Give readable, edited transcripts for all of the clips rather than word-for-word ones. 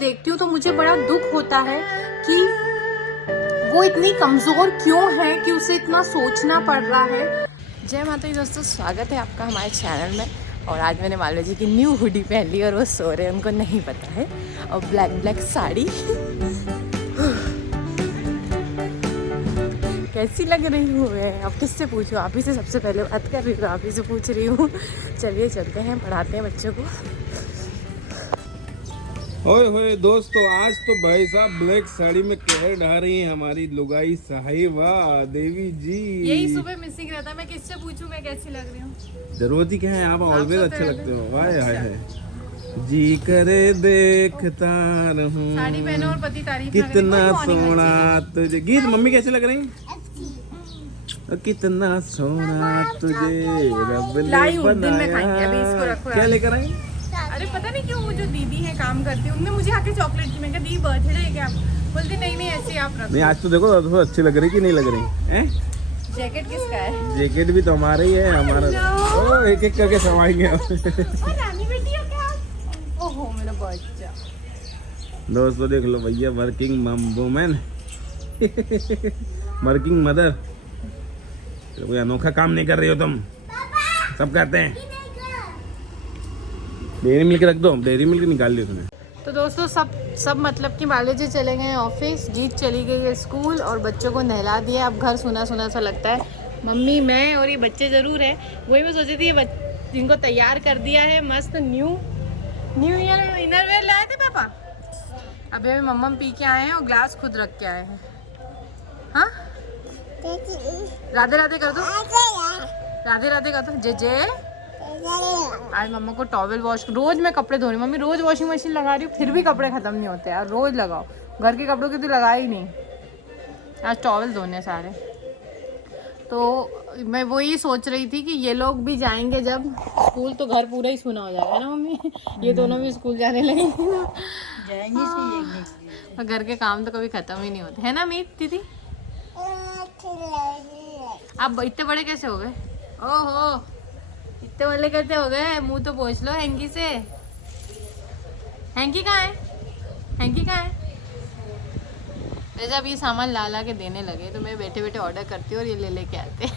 देखती हूँ तो मुझे बड़ा दुख होता है कि वो इतनी कमजोर क्यों है कि उसे इतना सोचना पड़ रहा है। जय माता दी दोस्तों, स्वागत है आपका हमारे चैनल में। और आज मैंने मालवी जी की न्यू हुडी पहन ली और वो सो रहे हैं, उनको नहीं पता है। और ब्लैक साड़ी कैसी लग रही हूँ मैं, अब किससे पूछूँ? आप ही से सबसे पहले बात कर रही हूँ, आप ही से पूछ रही हूँ। चलिए चलते हैं, पढ़ाते हैं बच्चों को। ओए होए दोस्तों, आज तो भाई साहब ब्लैक साड़ी में कहर ढा रही है हमारी लुगाई साहिबा देवी जी। यही सुबह मिसिंग रहता है, मैं किससे पूछूं मैं कैसी लग रही हूँ? जरूरत ही क्या है, आप ऑलवेज अच्छे लगते हो। वाह हाय हाय, जी करे देखता रहूं साड़ी पहनो और पति तारीफ कितना सोना तुझे। गीत मम्मी कैसे लग रही? कितना सोना तुझे रब ने बनाया। क्या लेकर आई? अरे पता नहीं क्यों वो जो दीदी है काम करती है, उनने मुझे आके चॉकलेट दी। मैं कहा दी बर्थडे है क्या? बोलती नहीं ऐसे आप रखो। नहीं, आज तो देखो तो अच्छी लग रही कि नहीं लग रही है? जैकेट किसका है? जैकेट भी तो हमारा ही है। हमारा ओ, एक एक करके समाएंगे। रानी बेटी हो क्या? ओहो मेरा बच्चा। दोस्तों देख लो भैया, वर्किंग वुमेन वर्किंग मदर। कोई अनोखा काम नहीं कर रही हो तुम, सब करते हैं। डेयरी मिल्क रख दो, डेयरी मिल्क निकाल ली उसने। तो दोस्तों सब मतलब कि माले जी चले गए ऑफिस, जीत चली गई है स्कूल और बच्चों को नहला दिया। अब घर सुना सुना सा लगता है। मम्मी, मैं और ये बच्चे ज़रूर है। वही मैं सोची थी, जिनको तैयार कर दिया है मस्त न्यू ईयर इनरवेयर लाए थे पापा। अभी मम्मा पी के आए हैं और ग्लास खुद रख के आए हैं। हाँ, राधे राधे कर दो, राधे राधे कर दो। जय आज मम्मा को टॉवेल वॉश, रोज मैं कपड़े धो रही हूँ। मम्मी रोज वॉशिंग मशीन लगा रही हूँ, फिर भी कपड़े खत्म नहीं होते यार। रोज लगाओ, घर के कपड़ों की तो लगा ही नहीं। आज टॉवेल धोने सारे। तो मैं वो ही सोच रही थी कि ये लोग भी जाएंगे जब स्कूल तो घर पूरा ही सूना हो जाएगा ना मम्मी। ये दोनों भी स्कूल जाने लगेंगे ना, जाएंगे। घर के काम तो कभी खत्म ही नहीं होते, है ना मीत दीदी? आप इतने बड़े कैसे हो गए? ओहो, इतने वाले कैसे हो गए? मुंह तो पोंछ लो हैंकी से। हैंकी कहाँ है? हैंकी कहाँ है? वैसे अब ये सामान ला के देने लगे तो मैं बैठे बैठे ऑर्डर करती हूँ और ये ले लेके आते।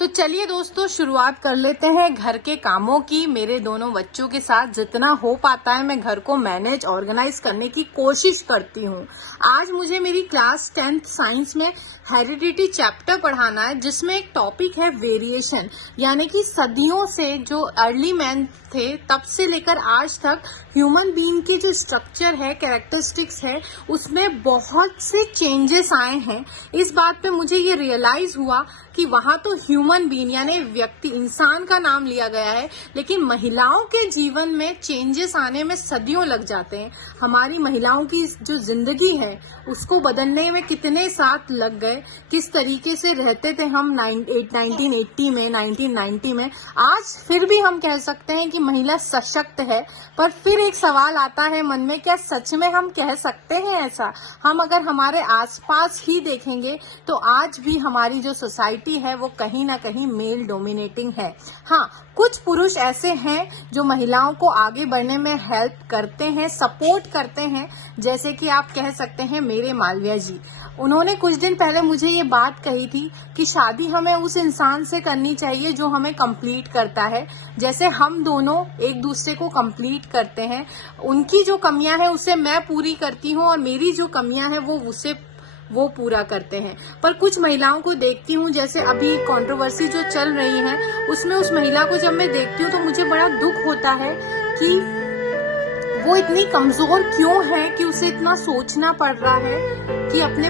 तो चलिए दोस्तों, शुरुआत कर लेते हैं घर के कामों की। मेरे दोनों बच्चों के साथ जितना हो पाता है मैं घर को मैनेज ऑर्गेनाइज करने की कोशिश करती हूँ। आज मुझे मेरी क्लास 10th साइंस में हेरिडिटी चैप्टर पढ़ाना है, जिसमें एक टॉपिक है वेरिएशन, यानी कि सदियों से जो अर्ली मैन थे तब से लेकर आज तक ह्यूमन बीइंग के जो स्ट्रक्चर है, कैरेक्टरिस्टिक्स है, उसमें बहुत से चेंजेस आए हैं। इस बात पे मुझे ये रियलाइज हुआ कि वहां तो ह्यूमन बीइंग यानी व्यक्ति, इंसान का नाम लिया गया है, लेकिन महिलाओं के जीवन में चेंजेस आने में सदियों लग जाते हैं। हमारी महिलाओं की जो जिंदगी है उसको बदलने में कितने साथ लग गए, किस तरीके से रहते थे हम 1980 में, 1990 में। आज फिर भी हम कह सकते हैं कि महिला सशक्त है, पर फिर एक सवाल आता है मन में, क्या सच में हम कह सकते हैं ऐसा? हम अगर हमारे आसपास ही देखेंगे तो आज भी हमारी जो सोसाइटी है वो कहीं ना कहीं मेल डोमिनेटिंग है। हाँ, कुछ पुरुष ऐसे हैं जो महिलाओं को आगे बढ़ने में हेल्प करते हैं, सपोर्ट करते हैं, जैसे कि आप कह सकते हैं मेरे मालविया जी। उन्होंने कुछ दिन पहले मुझे ये बात कही थी कि शादी हमें उस इंसान से करनी चाहिए जो हमें कंप्लीट करता है, जैसे हम दोनों एक दूसरे को कंप्लीट करते हैं। उनकी जो कमियां हैं उसे मैं पूरी करती हूँ और मेरी जो कमियां हैं वो पूरा करते हैं। पर कुछ महिलाओं को देखती हूँ, जैसे अभी कंट्रोवर्सी जो चल रही है उसमें उस महिला को जब मैं देखती हूँ तो मुझे बड़ा दुख होता है कि वो इतनी कमजोर क्यों है कि उसे इतना सोचना पड़ रहा है कि अपने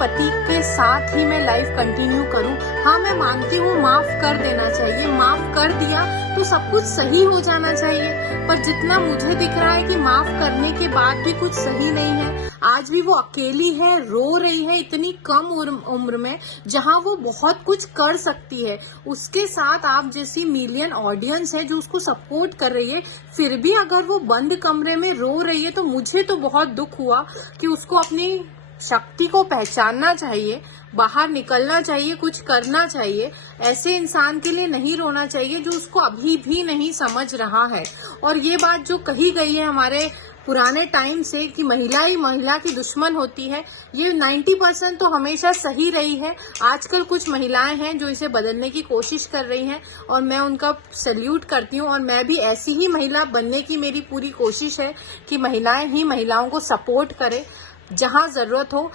पति के साथ ही मैं लाइफ कंटिन्यू करूं। हाँ, मैं मानती हूँ माफ कर देना चाहिए, माफ कर दिया तो सब कुछ सही हो जाना चाहिए, पर जितना मुझे दिख रहा है कि माफ करने के बाद भी कुछ सही नहीं है। आज भी वो अकेली है, रो रही है इतनी कम उम्र में, जहां वो बहुत कुछ कर सकती है। उसके साथ आप जैसी मिलियन ऑडियंस है जो उसको सपोर्ट कर रही है, फिर भी अगर वो बंद कमरे में रो रही है तो मुझे तो बहुत दुख हुआ कि उसको अपनी शक्ति को पहचानना चाहिए, बाहर निकलना चाहिए, कुछ करना चाहिए। ऐसे इंसान के लिए नहीं रोना चाहिए जो उसको अभी भी नहीं समझ रहा है। और ये बात जो कही गई है हमारे पुराने टाइम से कि महिला ही महिला की दुश्मन होती है, ये 90% तो हमेशा सही रही है। आजकल कुछ महिलाएं हैं जो इसे बदलने की कोशिश कर रही हैं और मैं उनका सैल्यूट करती हूँ। और मैं भी ऐसी ही महिला बनने की मेरी पूरी कोशिश है कि महिलाएं ही महिलाओं को सपोर्ट करें जहां जरूरत हो।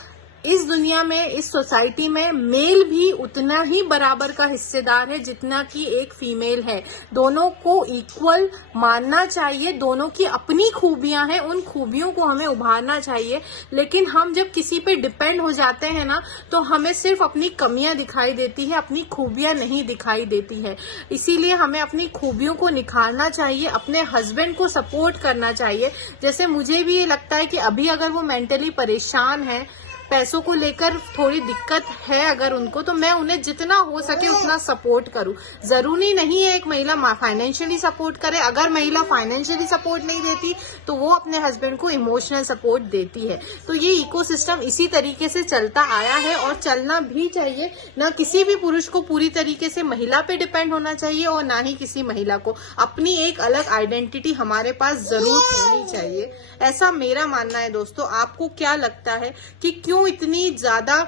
इस दुनिया में, इस सोसाइटी में मेल भी उतना ही बराबर का हिस्सेदार है जितना कि एक फीमेल है। दोनों को इक्वल मानना चाहिए, दोनों की अपनी खूबियां हैं, उन खूबियों को हमें उभारना चाहिए। लेकिन हम जब किसी पे डिपेंड हो जाते हैं ना, तो हमें सिर्फ अपनी कमियां दिखाई देती है, अपनी खूबियां नहीं दिखाई देती है। इसीलिए हमें अपनी खूबियों को निखारना चाहिए, अपने हस्बैंड को सपोर्ट करना चाहिए। जैसे मुझे भी ये लगता है कि अभी अगर वो मेंटली परेशान है, पैसों को लेकर थोड़ी दिक्कत है अगर उनको, तो मैं उन्हें जितना हो सके उतना सपोर्ट करूं। जरूरी नहीं है एक महिला फाइनेंशियली सपोर्ट करे। अगर महिला फाइनेंशियली सपोर्ट नहीं देती तो वो अपने हस्बैंड को इमोशनल सपोर्ट देती है। तो ये इकोसिस्टम इसी तरीके से चलता आया है और चलना भी चाहिए। ना किसी भी पुरुष को पूरी तरीके से महिला पे डिपेंड होना चाहिए और ना ही किसी महिला को। अपनी एक अलग आइडेंटिटी हमारे पास जरूर होनी चाहिए, ऐसा मेरा मानना है। दोस्तों, आपको क्या लगता है कि क्यों इतनी ज्यादा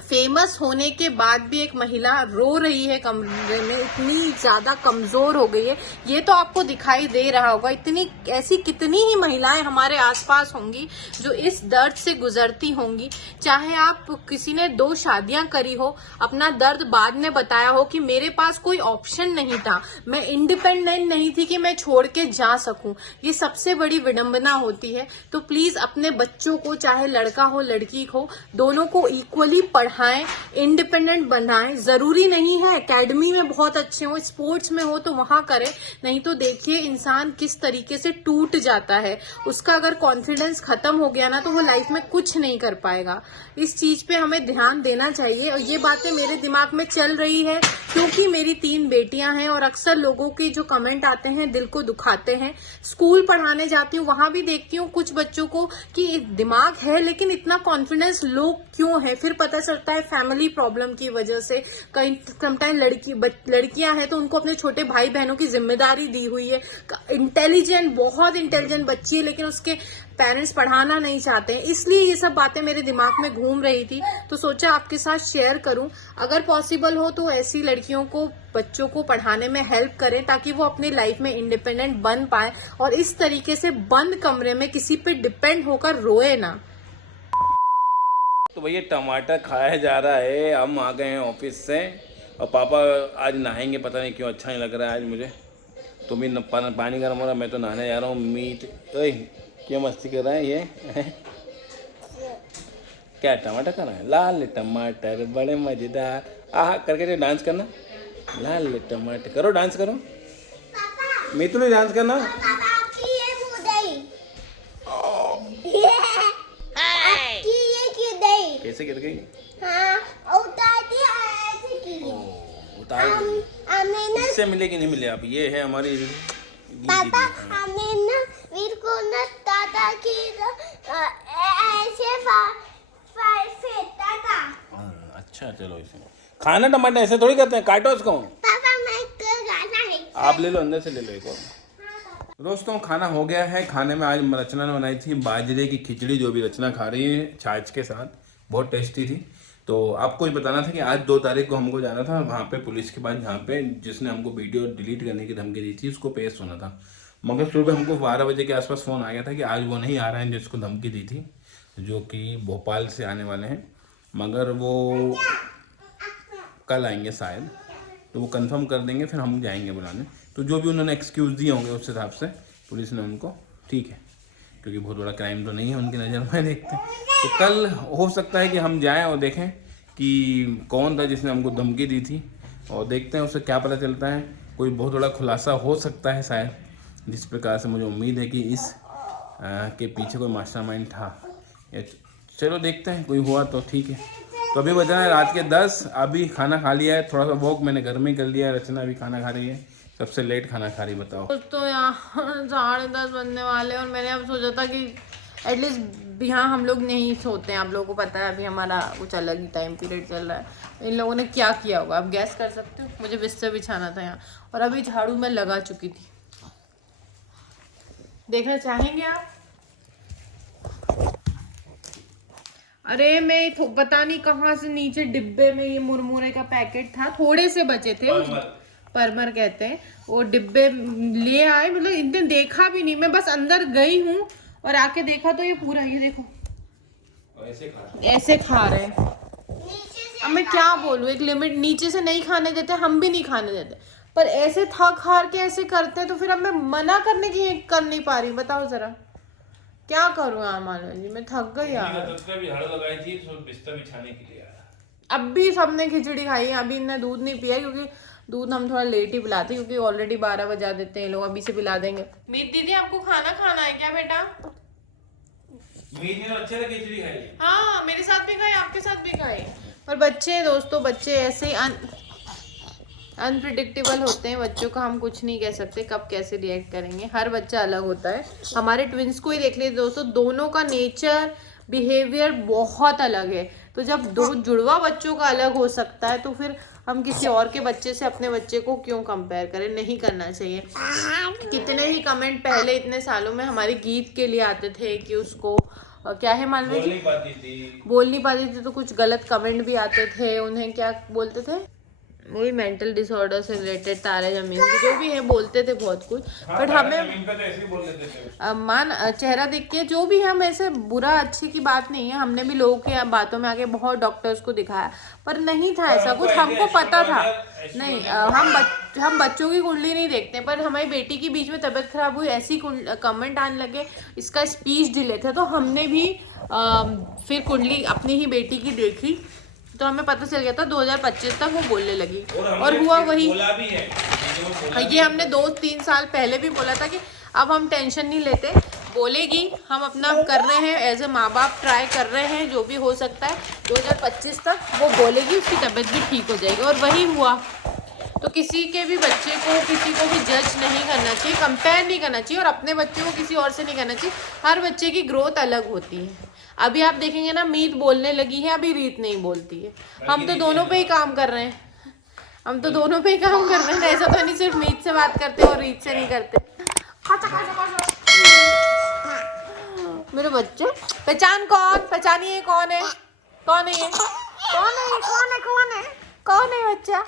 फेमस होने के बाद भी एक महिला रो रही है कमरे में, इतनी ज्यादा कमजोर हो गई है? ये तो आपको दिखाई दे रहा होगा। इतनी ऐसी कितनी ही महिलाएं हमारे आसपास होंगी जो इस दर्द से गुजरती होंगी। चाहे आप किसी ने 2 शादियां करी हो, अपना दर्द बाद में बताया हो कि मेरे पास कोई ऑप्शन नहीं था, मैं इंडिपेंडेंट नहीं थी कि मैं छोड़ के जा सकूं। ये सबसे बड़ी विडंबना होती है। तो प्लीज अपने बच्चों को, चाहे लड़का हो लड़की हो, दोनों को इक्वली पढ़ाएं, इंडिपेंडेंट बनाएं। जरूरी नहीं है एकेडमी में बहुत अच्छे हो, स्पोर्ट्स में हो तो वहां करें। नहीं तो देखिए इंसान किस तरीके से टूट जाता है। उसका अगर कॉन्फिडेंस खत्म हो गया ना, तो वो लाइफ में कुछ नहीं कर पाएगा। इस चीज पे हमें ध्यान देना चाहिए। और ये बातें मेरे दिमाग में चल रही है क्योंकि मेरी 3 बेटियां हैं और अक्सर लोगों के जो कमेंट आते हैं दिल को दुखाते हैं। स्कूल पढ़ाने जाती हूँ, वहां भी देखती हूँ कुछ बच्चों को कि दिमाग है लेकिन इतना कॉन्फिडेंस लो क्यों है। फिर पता चलता है फैमिली प्रॉब्लम की वजह से। कहीं समटाइम लड़कियां हैं तो उनको अपने छोटे भाई बहनों की जिम्मेदारी दी हुई है। इंटेलिजेंट, बहुत इंटेलिजेंट बच्ची है लेकिन उसके पेरेंट्स पढ़ाना नहीं चाहते हैं। इसलिए ये सब बातें मेरे दिमाग में घूम रही थी, तो सोचा आपके साथ शेयर करूं। अगर पॉसिबल हो तो ऐसी लड़कियों को, बच्चों को पढ़ाने में हेल्प करें ताकि वो अपनी लाइफ में इंडिपेंडेंट बन पाए और इस तरीके से बंद कमरे में किसी पे डिपेंड होकर रोए ना। तो भैया टमाटर खाया जा रहा है। हम आ गए हैं ऑफिस से और पापा आज नहाएंगे, पता नहीं क्यों अच्छा नहीं लग रहा है आज मुझे। तो भी पानी गर्म हो रहा, मैं तो नहाने जा रहा हूँ। मीट, ओए क्यों मस्ती कर रहा है ये? क्या टमाटर खाना है? लाल टमाटर बड़े मज़ेदार। आह करके जो डांस करना, लाल टमाटर करो, डांस करो। मीतू ने डांस करना। कैसे गिर गई? हाँ, उतारती ऐसे की। उतार इससे मिले कि नहीं मिले? आप ये है हमारी पापा, हमें ना मेरे को ना दादा की ऐसे फेंकता था। अच्छा चलो, इसे खाना टमाटर ऐसे थोड़ी करते हैं, काटो उसको। पापा मैं गाना है। आप ले लो, अंदर से ले लो एक और। दोस्तों खाना हो गया है। खाने में आज रचना ने बनाई थी बाजरे की खिचड़ी, जो भी रचना खा रही है छाछ के साथ, बहुत टेस्टी थी। तो आपको ये बताना था कि आज 2 तारीख को हमको जाना था वहाँ पे पुलिस के पास, जहाँ पे जिसने हमको वीडियो डिलीट करने की धमकी दी थी उसको पेश होना था। मगर सुबह हमको 12 बजे के आसपास फ़ोन आ गया था कि आज वो नहीं आ रहे हैं जिसको धमकी दी थी, जो कि भोपाल से आने वाले हैं, मगर वो कल आएंगे शायद। तो वो कंफर्म कर देंगे, फिर हम जाएंगे बुलाने। तो जो भी उन्होंने एक्सक्यूज़ दिए होंगे उस हिसाब से पुलिस ने उनको, ठीक है, क्योंकि बहुत बड़ा क्राइम तो नहीं है उनकी नज़र में, देखते हैं। तो कल हो सकता है कि हम जाएं और देखें कि कौन था जिसने हमको धमकी दी थी, और देखते हैं उससे क्या पता चलता है। कोई बहुत बड़ा खुलासा हो सकता है शायद, जिस प्रकार से मुझे उम्मीद है कि इस के पीछे कोई मास्टरमाइंड था। चलो देखते हैं, कोई हुआ तो ठीक है। तो अभी बज रहा है रात के 10। अभी खाना खा लिया है, थोड़ा सा वॉक मैंने घर में कर लिया है। रचना भी खाना खा रही है, सबसे लेट खाना खा रही। बताओ। तो यहाँ 10:30 बनने वाले, और मैंने अब सोचा था कि एटलीस्ट यहाँ हम लोग नहीं सोते हैं। आप लोगों को पता है अभी हमारा कुछ अलग ही टाइम पीरियड चल रहा है। इन लोगों ने क्या किया होगा आप गैस कर सकते हो? मुझे बिस्तर बिछाना था यहाँ, और अभी झाड़ू मैं लगा चुकी थी। देखना चाहेंगे आप? अरे मैं पता नहीं कहाँ से नीचे डिब्बे में ये मुरमुरे का पैकेट था, थोड़े से बचे थे, परमर कहते हैं, वो डिब्बे ले आए, मतलब इतने देखा भी नहीं, मैं बस अंदर गई हूँ और आके देखा तो ये पूरा, ये देखो ऐसे खा रहे हैं। अब मैं क्या बोलूँ, एक लिमिट, नीचे से नहीं खाने देते, हम भी नहीं खाने देते, पर ऐसे थक हार के ऐसे करते हैं, तो फिर अब मैं मना करने की कर नहीं पा रही, बताओ जरा क्या करूँ यार मानो जी, मैं थक गई यार। भी झाड़ू लगाई थी तो बिस्तर बिछाने के लिए आया। अब भी सबने खिचड़ी खाई है, अभी इन्हें दूध नहीं पिया, क्योंकि दूध हम थोड़ा लेट ही पिलाते, क्योंकि ऑलरेडी 12 बजा देते हैं लोग, अभी से पिला देंगे। मीत दीदी आपको खाना खाना है क्या बेटा? मीत ने अच्छे से खिचड़ी खाई। हाँ मेरे साथ भी खाए, आपके साथ भी खाए, पर बच्चे दोस्तों, बच्चे ऐसे ही अनप्रिडिक्टेबल होते हैं, बच्चों का हम कुछ नहीं कह सकते कब कैसे रिएक्ट करेंगे, हर बच्चा अलग होता है। हमारे ट्विंस को ही देख लीजिए दोस्तों, दोनों का नेचर बिहेवियर बहुत अलग है, तो जब दो जुड़वा बच्चों का अलग हो सकता है, तो फिर हम किसी और के बच्चे से अपने बच्चे को क्यों कंपेयर करें, नहीं करना चाहिए। कितने ही कमेंट पहले इतने सालों में हमारे गीत के लिए आते थे कि उसको क्या है मालूम जी, बोल नहीं पाती थी, तो कुछ गलत कमेंट भी आते थे, उन्हें क्या बोलते थे, वही मेंटल डिसऑर्डर से रिलेटेड, तारे जमीन की जो भी है बोलते थे बहुत कुछ, बट हमें चेहरा देख के जो भी, हम ऐसे बुरा अच्छे की बात नहीं है, हमने भी लोगों के बातों में आके बहुत डॉक्टर्स को दिखाया, पर नहीं था ऐसा कुछ, हमको पता था नहीं। हम बच्चों की कुंडली नहीं देखते, पर हमारी बेटी की बीच में तबीयत खराब हुई, ऐसी कमेंट आने लगे, इसका स्पीच डिले था, तो हमने भी फिर कुंडली अपनी ही बेटी की देखी, तो हमें पता चल गया था 2025 तक वो बोलने लगी, और हुआ वही। ये हमने 2-3 साल पहले भी बोला था कि अब हम टेंशन नहीं लेते, बोलेगी, हम अपना कर रहे हैं, एज ए माँ बाप ट्राई कर रहे हैं, जो भी हो सकता है 2025 तक वो बोलेगी, उसकी तबीयत भी ठीक हो जाएगी, और वही हुआ। तो किसी के भी बच्चे को, किसी को भी जज नहीं करना चाहिए, कंपेयर नहीं करना चाहिए, और अपने बच्चे को किसी और से नहीं करना चाहिए, हर बच्चे की ग्रोथ अलग होती है। अभी आप देखेंगे ना, मीत बोलने लगी है, अभी रीत नहीं बोलती है, हम तो दोनों पे ही काम कर रहे हैं, हम तो दोनों पे ही काम कर रहे हैं, ऐसा तो नहीं सिर्फ मीत से बात करते और रीत से नहीं करते। मेरे बच्चे, पहचान कौन, पहचानिए कौन है, कौन है ये, कौन है, कौन है, कौन है, कौन है बच्चा?